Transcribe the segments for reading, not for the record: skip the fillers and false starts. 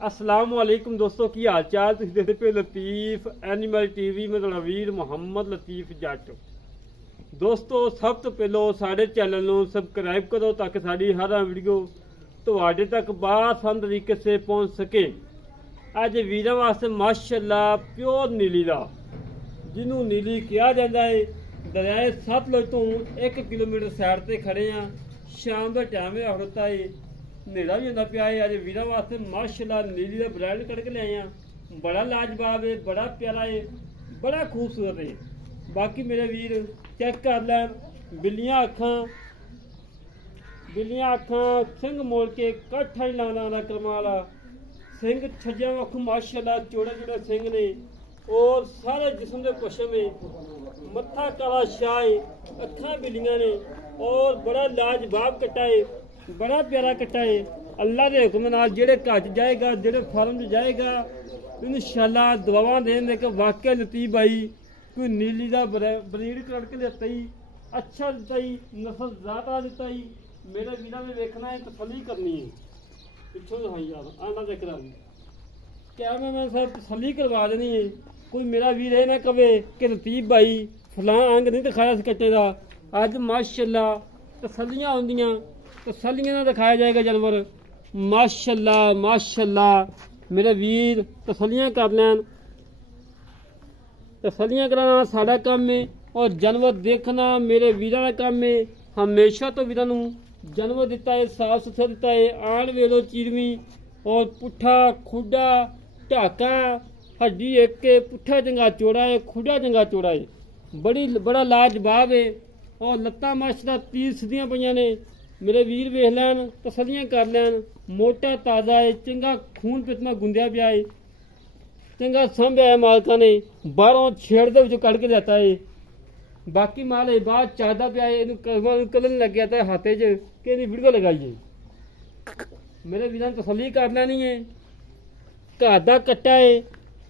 अस्सलाम वालेकुम दोस्तों की हाल चाल तुसीं देखदे पे लतीफ एनिमल टीवी मैं तुहाडा वीर मुहम्मद लतीफ जट। दोस्तों सब तो पहलो साडे चैनल नूं सबसक्राइब करो ताकि साडी हर वीडियो तुहाडे तक बाआसान तरीके से पहुंच सके। अज वीरां वास्ते माशाअल्लाह प्योर नीली दा जिन्हों नीली कहा जाता है दरियाए सतलुज तो 1 किलोमीटर सैड ते खड़े हाँ। शाम का टाइम होता है, नेड़ा भी होता पिया है। अज वीरां वास्ते माशाअल्लाह नीली का ब्रांड कट के लिआए हैं। बड़ा लाजवाब है, बड़ा प्यारा है, बड़ा खूबसूरत है। बाकी मेरे वीर चेक कर लैन, बिल्लियां अखां सिंह मोड़ के कट्ठा ही लाना कमाल आ। सिंह छज्जा अखों माशाअल्लाह चौड़े चौड़े सिंह ने और सारे जिस्म के पशम है। मत्था काला शाह है, अखां बिल्लियां ने और बड़ा लाजवाब कट्टा है, बड़ा प्यारा कट्टा है। अल्लाह के हुक्म नाल जेड़े घर च जाएगा, जेड़े फार्म च जाएगा, इंशाअल्लाह दुआवां देन कि वाकई लतीफ भाई कोई नीली का ब्रीड कट के दिता ही, अच्छा दिता ही, नस्ल ज़्यादा दिता ही। मेरे वीरां ने देखना है, तसल्ली करनी है। पिछों दिखाई यार आना चेक करा कैमरा मैन साहब तसल्ली करवा देनी है। कोई मेरा वीर है ना कवे कि लतीफ भाई फलां अंग नहीं दिखाया इस कट्टे का। अज माशाअल्लाह तसल्लियां होंदियां, तसल्लियां नाल दिखाया जाएगा जानवर। माशाअल्लाह माशाअल्लाह मेरे वीर तसल्लियां कर लैन। तसल्लियां कराना साडा काम है और जानवर देखना मेरे वीरां दा काम है। हमेशा तो वीरां नूं जानवर दिता है, साफ सुथरा दिता है। आन वेलो चीरवी और पुट्ठा खुडा ढाका हड्डी एक के पुट्ठा चंगा चौड़ा है, खुडा चंगा चौड़ा है, बड़ा लाजवाब है। और लत्तां माशाअल्लाह 30 सीधियां पईयां ने। मेरे वीर वेख लैन, तसल्लियां कर लैन। मोटा ताज़ा है, चंगा खून पितना गुंदिया पिया है, चंगा संभ्या है। मालका ने बाहरों छेड़ दे विचों कढ़ के देता है। बाकी माल है बाहर चाहता पिया है, कलन लग गया था हाथे च कि वीडियो लगाइए। मेरे वीरां तसल्ली कर लैनी है। घर का कट्टा है,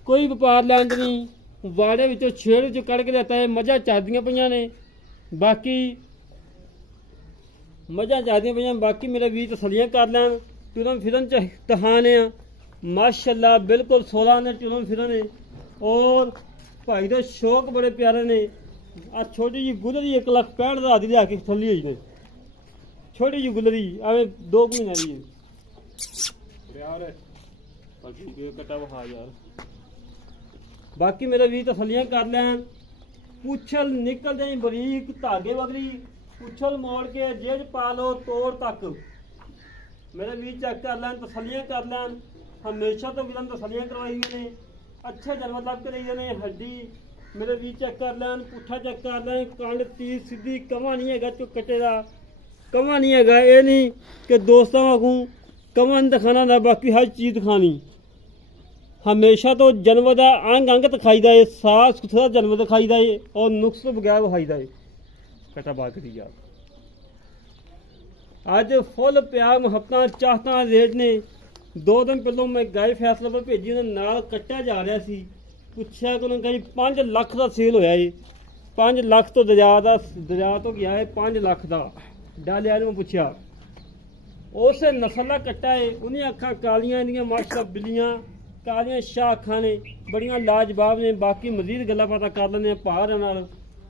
कोई व्यापार लैंड नहीं। वाड़े विचों छेड़ विचों कढ़ के देता है। मझां चाहदियां पईयां ने, बाकी मझां चाहदियां पईयां। बाकी मेरे वीर तसल्लियां कर लैन। टुरन फिरन च तहान है माशाअल्लाह, बिल्कुल 16 ने टुरन फिरन है और भाई दे शौक बड़े प्यारे ने। आ छोटी जी गुलरी 1,65,000 दी लिया के थल्ली होई ने। छोटी जी गुलरी आवे 2 महीने दी है यार। कटा वहा यार। बाकी मेरे वीर तसल्लियां कर लैन। पुछल निकल जाए बरीक धागे वगरी, पुछल मोड़ के जेब पा लो तोड़ तक। मेरे वीर चेक कर लैन, तसल्लियां कर लैन। हमेशा तो वीरां तसल्लियां करवाई ने, अच्छे जानवर लग के रही ने। हड्डी मेरे वीर चेक कर लैन, पुट्ठा चेक कर लैन। कंड 30 सीधी, कवा नहीं है कट्टे का, कवा नहीं है। ये नहीं कि दोस्तों वागू कवा नहीं दिखाना ना, बाकी हर चीज़ दिखानी। हमेशा तो जानवर का अंग अंग दिखाई है, साफ सुथरा जानवर दिखाई है और नुक्स तो बगैर विखाई है। कटा बात करी यार। अज फुल प्यार मुहब्बत चाहता रेट ने। 2 दिन पहलों मैं गाय फैसला पर भेजी, उन्हें नाल कट्टा जा रहा सी। पुछया कि उन्होंने कहा 5 लाख का सेल होया है। 5 लाख तो दरिया तो गया है, 5 लाख का डालिया ने। पुछया उस नस्ल का कट्टा है। उन्हें अखा कालियां दियां माशाअल्लाह बिल्लियां कालियां शाह अखा ने, बड़ियां लाजवाब ने। बाकी मजीद गल्लां बातां कर लेंगे भार नाल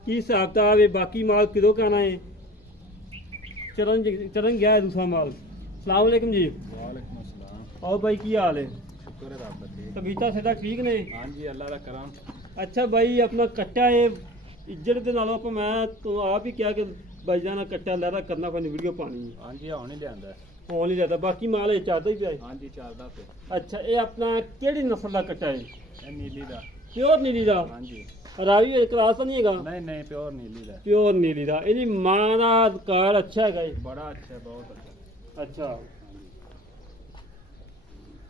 की हिसाब किताब है। बाकी माल किदों का आना है, चरण गया है दूसरा माल। सलाम वालेकुम जी। वालेकुम अस्सलाम। और भाई की हाल है? शुक्र है रब दा। तबीयत सेहत ठीक ने? हाँ जी अल्लाह दा करम। अच्छा भाई अपना कट्टा है इज्जत के नालों मैं तो आप ही क्या कि भाई जाना कट्टा लहरा करना पैनी, वीडियो पानी। हाँ जी हुण ही लिआंदा हो नहीं जाता। बाकी माल चाहता ही पिया। हाँ जी चाहदा पे। अच्छा ये अपना केड़ी नस्ल का कट्टा है? ये नीली दा। प्योर नीली का? हाँ जी। रावी क्रास तो नहीं है? नहीं नहीं प्योर नीली दा। प्योर नीली का। इहदी मां दा कार्ड अच्छा है? बड़ा अच्छा है, बहुत अच्छा। अच्छा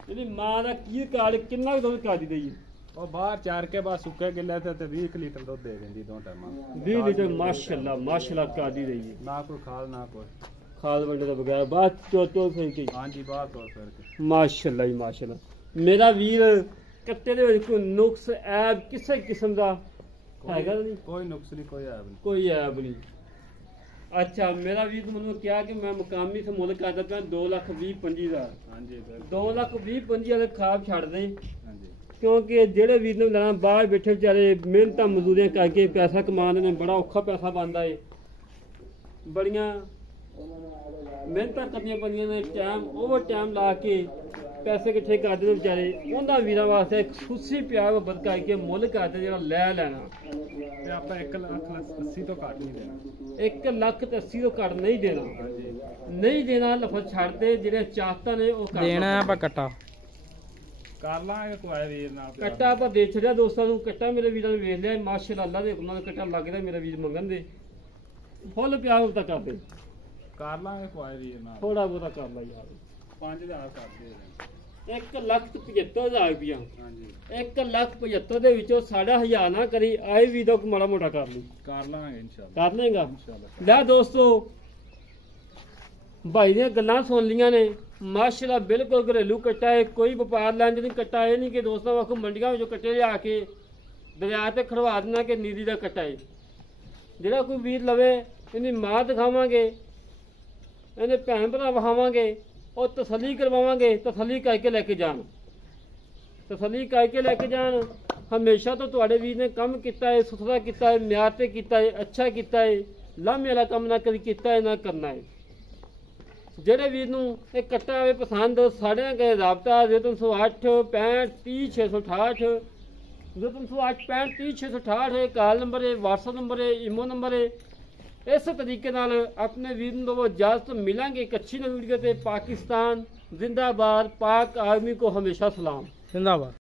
इहदी मां दा की कार्ड कितना दुध का दी दई? और बाहर चार के बाद सुखे गिले थे 20 लीटर दूध दे देंदी 2 टाइम। 20 लीटर माशाअल्लाह माशाअल्लाह का दी रही है। ना कोई खाल ना कोई खाद बंडे तो बगैर बात चो सही की। हाँ जी बाहर तौर करके माशाअल्लाह ही माशाअल्लाह। मेरा वीर कट्टे दे विच कोई नुक्स ऐब किसी किस्म का हैगा नहीं? कोई नुक्स नहीं, कोई ऐब नहीं। कोई ऐब नहीं। ਅੱਛਾ ਮੇਰਾ ਵੀਰ ਤੂੰ ਮੈਨੂੰ ਕਿਹਾ ਕਿ ਮੈਂ ਮੁਕਾਮੀ ਤੇ ਮੁੱਲ ਕਰਦਾ ਪਿਆ 2,20,25,000 ਹਾਂਜੀ ਬਿਲਕੁਲ। 2,20,25,000 ਦੇ ਖਾਬ ਛੱਡ ਦੇ, ਹਾਂਜੀ ਕਿਉਂਕਿ ਜਿਹੜੇ ਵੀਰ ਨੇ ਲੈਣਾ ਬਾਹਰ ਬੈਠੇ ਵਿਚਾਰੇ ਮਿਹਨਤਾਂ ਮਜ਼ਦੂਰੀਆਂ ਕਰਕੇ ਪੈਸਾ ਕਮਾਉਂਦੇ ਨੇ, ਬੜਾ ਔਖਾ ਪੈਸਾ ਬਣਦਾ ਏ, ਬੜੀਆਂ ਮਿਹਨਤਾਂ ਕਰਨੀਆਂ ਪੈਂਦੀਆਂ ਨੇ, ਟਾਈਮ ਓਵਰ ਟਾਈਮ ਲਾ ਕੇ ਪੈਸੇ ਇਕੱਠੇ ਕਰਦੇ ਨੇ ਵਿਚਾਰੇ, ਉਹਨਾਂ ਵੀਰਾਂ ਵਾਸਤੇ ਇੱਕ ਖੁਸ਼ੀ ਪਿਆਰ ਮੁਹੱਬਤ ਕਰਕੇ ਮੁੱਲ ਕਰਦੇ ਜਿਹੜਾ ਲੈ ਲੈਣਾ। ਤੇ ਆਪਾਂ 1,80,000 ਤੋਂ ਘੱਟ ਨਹੀਂ ਦੇਣਾ। 1,80,000 ਤੋਂ ਘੱਟ ਨਹੀਂ ਦੇਣਾ, ਹਾਂਜੀ ਨਹੀਂ ਦੇਣਾ, ਲਫ਼ਜ਼ ਛੱਡ ਦੇ, ਜਿਹੜੇ ਚਾਹਤਾਂ ਨੇ ਉਹ ਕਰ ਦੇਣਾ ਆਪਾਂ ਕੱਟਾ ਕਰ ਲਾਂਗੇ ਕੋਈ ਵੀਰ ਨਾਲ ਪਿਆਰ। ਕੱਟਾ ਆਪਾਂ ਦੇ ਛੱਡਿਆ ਦੋਸਤਾਂ ਨੂੰ, ਕੱਟਾ ਮੇਰੇ ਵੀਰਾਂ ਨੇ ਵੇਖ ਲਿਆ, ਮਾਸ਼ਾਅੱਲਾ ਅੱਲਾ ਦੇ ਹੁਕਮਾਂ ਨਾਲ ਕੱਟਾ ਲੱਗ ਰਿਹਾ ਮੇਰੇ ਵੀਰ ਮੰਗਣ ਦੇ, ਫੁੱਲ ਪਿਆਰ ਮੁਹੱਬਤ ਕਰਦੇ, ਕਰ ਲਾਂਗੇ ਕੋਈ ਵੀਰ ਨਾਲ। ਥੋੜਾ ਬਹੁਤਾ ਕਰ ਲਾ ਯਾਰ। 5,000 ਕਰ ਦੇ ਦੇਣਾ। 1,75,000 ਰੁਪਇਆ, ਹਾਂਜੀ 1,75,000 ਦੇ ਵਿੱਚੋਂ 1,500 ਨਾ ਕਰੀ, ਆਏ ਵੀ ਤਾਂ ਮਾੜਾ ਮੋਟਾ ਕਰ ਲਈ, ਕਰ ਲਾਂਗੇ ਇਨਸ਼ਾਅੱਲਾ। ਕਰ ਲੇਗਾ। ਇਨਸ਼ਾਅੱਲਾ ਲੈ ਦੋਸਤੋ ਭਾਈ ਦੀਆਂ ਗੱਲਾਂ ਸੁਣ ਲੀਆਂ ਨੇ, ਮਾਸ਼ਾਅੱਲਾ ਬਿਲਕੁਲ ਘਰੇਲੂ ਕੱਟਾ ਹੈ, ਕੋਈ ਵਪਾਰ ਲੈਣ ਨਹੀਂ ਕੱਟਾ, ਇਹ ਨਹੀਂ ਕਿ ਦੋਸਤਾਂ ਵਾਖੋ ਮੰਡੀਆਂ ਵਿੱਚੋਂ ਕੱਟੇ ਲਿਆ ਕੇ ਦਰਿਆ ਤੇ ਖੜਵਾ ਦੇਣਾ ਕਿ ਨੀਰੀ ਦਾ ਕੱਟਾ ਹੈ। ਜਿਹੜਾ ਕੋਈ ਵੀਰ ਲਵੇ ਇਹਦੀ ਮਾਂ ਦਿਖਾਵਾਂਗੇ, ਇਹਦੇ ਭੈਣ ਭਰਾ ਵਿਖਾਵਾਂਗੇ, ਉਹ ਤਸੱਲੀ ਕਰਵਾਵਾਂਗੇ, ਤਸੱਲੀ ਕਰਕੇ ਲੈ ਕੇ ਜਾਣ, ਤਸੱਲੀ ਕਰਕੇ ਲੈ ਕੇ ਜਾਣ। ਹਮੇਸ਼ਾ ਤੋਂ ਤੁਹਾਡੇ ਵੀਰ ਨੇ ਕੰਮ ਕੀਤਾ ਹੈ, ਸੁਥਰਾ ਕੀਤਾ ਹੈ, ਮਿਆਰ ਤੇ ਕੀਤਾ ਹੈ, ਅੱਛਾ ਕੀਤਾ ਹੈ, ਲਾਮੇ ਵਾਲਾ ਕੰਮ ਨਾ ਕਦੀ ਕੀਤਾ ਹੈ ਨਾ ਕਰਨਾ ਹੈ। ਜਿਹੜੇ ਵੀਰ ਨੂੰ ਇਹ ਕੱਟਾ ਆਵੇ ਪਸੰਦ, ਸਾਡੇ ਨਾਲ ਕਹੇ ਰਾਬਤਾ 0308 65 30 668, 0308 65 30 668 ਕਾਲ ਨੰਬਰ ਹੈ, WhatsApp ਨੰਬਰ ਹੈ, ਈਮੋ ਨੰਬਰ ਹੈ। ਇਸ ਤਰੀਕੇ ਨਾਲ ਆਪਣੇ ਵੀਰ ਨੂੰ ਦੋ ਇਜਾਜ਼ਤ ਮਿਲਾਂਗੇ ਇੱਕ ਅੱਛੀ ਨਵੀਂ ਵੀਡੀਓ ਤੇ। ਪਾਕਿਸਤਾਨ ਜ਼ਿੰਦਾਬਾਦ, ਪਾਕ ਆਰਮੀ ਕੋ ਹਮੇਸ਼ਾ ਸਲਾਮ। ਜ਼ਿੰਦਾਬਾਦ।